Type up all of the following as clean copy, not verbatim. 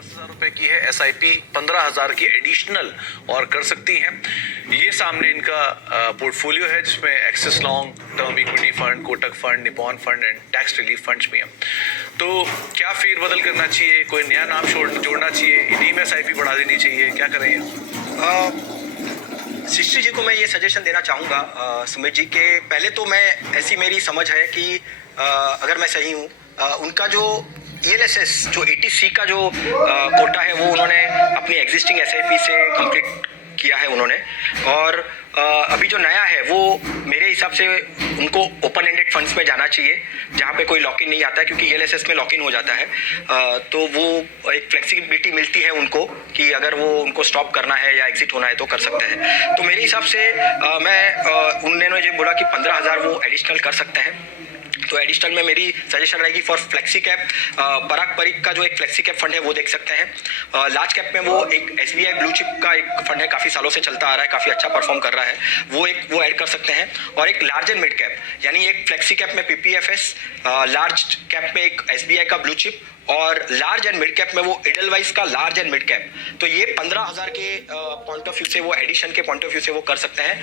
10,000 रुपए की है, SIP 15,000 की एडिशनल और कर सकती हैं। ये सामने इनका पोर्टफोलियो है जिसमें axis long term equity fund, Kotak fund, Nippon fund and tax relief funds भी हैं। तो क्या फेरबदल करना चाहिए, कोई नया नाम जोड़ना चाहिए, इन्हीं में SIP बढ़ा देनी चाहिए, क्या करेंगे? शिष्य जी को मैं ये सजेशन देना चाहूँगा सुमित जी के, पहले तो मैं ऐसी मेरी समझ है कि अगर मैं सही हूँ, उनका जो ELSS जो 80C का जो कोटा है वो उन्होंने अपनी एग्जिस्टिंग SIP से कंप्लीट किया है उन्होंने, और अभी जो नया है वो मेरे हिसाब से उनको ओपन एंडेड फंड्स में जाना चाहिए जहाँ पे कोई लॉक इन नहीं आता है, क्योंकि ELSS में लॉक इन हो जाता है। तो वो एक फ्लेक्सिबिलिटी मिलती है उनको कि अगर वो उनको स्टॉप करना है या एग्जिट होना है तो कर सकते हैं। तो मेरे हिसाब से उन्होंने जो बोला कि 15,000 वो एडिशनल कर सकते हैं, तो एडिशनल में मेरी सजेशन रहेगी फॉर फ्लेक्सी कैप, पराग परिक का जो एक फ्लेक्सी कैप फंड है वो देख सकते हैं। लार्ज कैप में वो एक SBI ब्लू चिप का एक फंड है, काफ़ी सालों से चलता आ रहा है, काफ़ी अच्छा परफॉर्म कर रहा है, वो ऐड कर सकते हैं। और एक लार्ज एंड मिड कैप, यानी एक फ्लेक्सी कैप में PPFS, लार्ज कैप में एक SBI का ब्लू चिप, और लार्ज एंड मिड कैप में वो एडलवाइज का लार्ज एंड मिड कैप। तो ये 15,000 के पॉइंट ऑफ व्यू से, वो एडिशन के पॉइंट ऑफ व्यू से वो कर सकते हैं।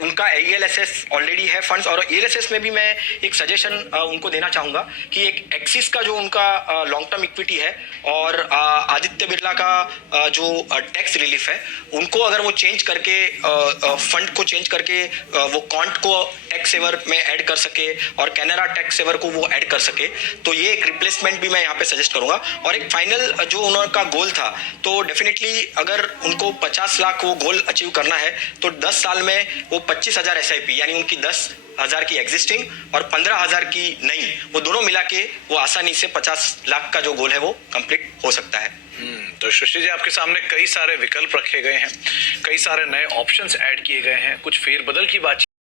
उनका ELSS ऑलरेडी है फंड्स, और ELSS में भी मैं एक सजेशन उनको देना चाहूँगा कि एक एक्सिस का जो उनका लॉन्ग टर्म इक्विटी है और आदित्य बिरला का जो टैक्स रिलीफ है, उनको अगर वो चेंज करके फंड को चेंज करके वो कॉन्ट को टैक्स सेवर में ऐड कर सके और कैनरा टैक्स सेवर को वो ऐड कर सके, तो ये एक रिप्लेसमेंट भी मैं यहाँ पे सजेस्ट करूंगा। और एक फाइनल जो उनका गोल था, तो डेफिनेटली अगर उनको 50 लाख वो गोल अचीव करना है तो 10 साल में वो 25,000 SIP, यानी उनकी 10,000 की एग्जिस्टिंग और 15,000 की नई, वो दोनों मिला के वो आसानी से 50 लाख का जो गोल है वो कंप्लीट हो सकता है। तो सृष्टि जी, आपके सामने कई सारे विकल्प रखे गए हैं, कई सारे नए ऑप्शंस ऐड किए गए हैं, कुछ फेरबदल की बात